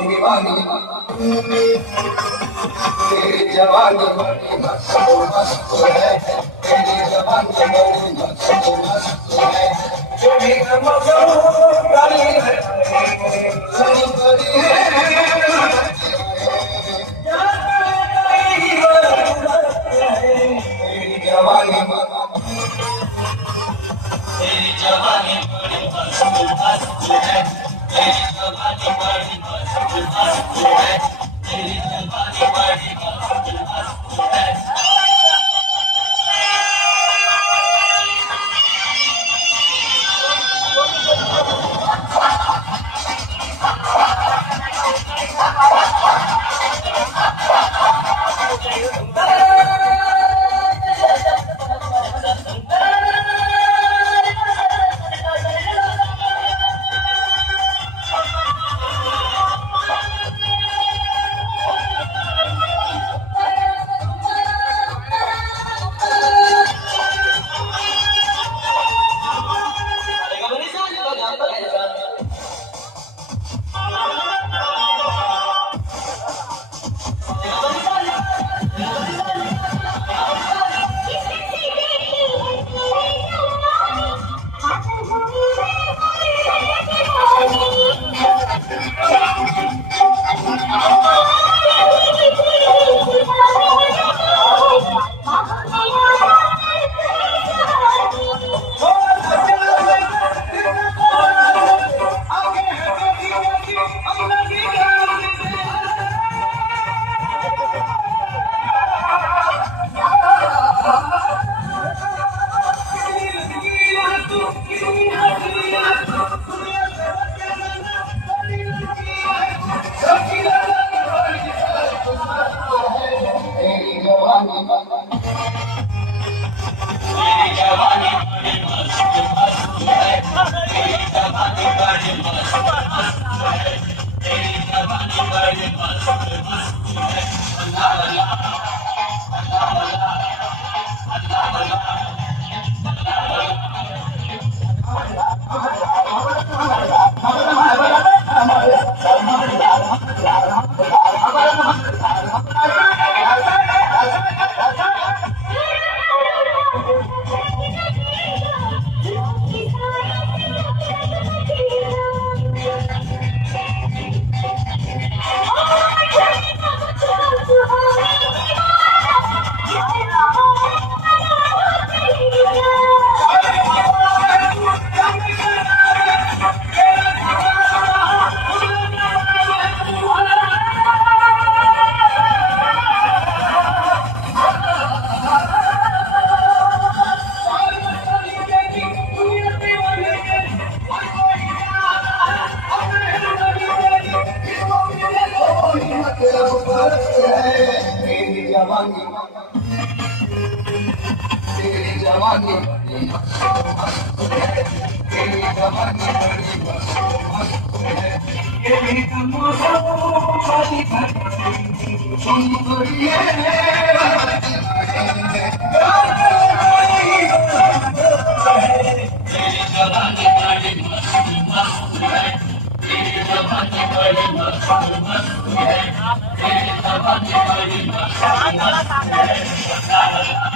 दीवानी तेरी जवानी बड़ी मस्त मस्त है, तेरी जवानी बड़ी मस्त मस्त है, तेरी मजा डाली है सही करी है तेरी जवानी बड़ी मस्त मस्त है, तेरी जवानी बड़ी मस्त मस्त है, तेरी जवानी बड़ी मस्त मस्त है। तेरी जवानी तेरी जवानी तेरी जवानी बड़ी मस्त मस्त है, तेरी जवानी बड़ी मस्त है।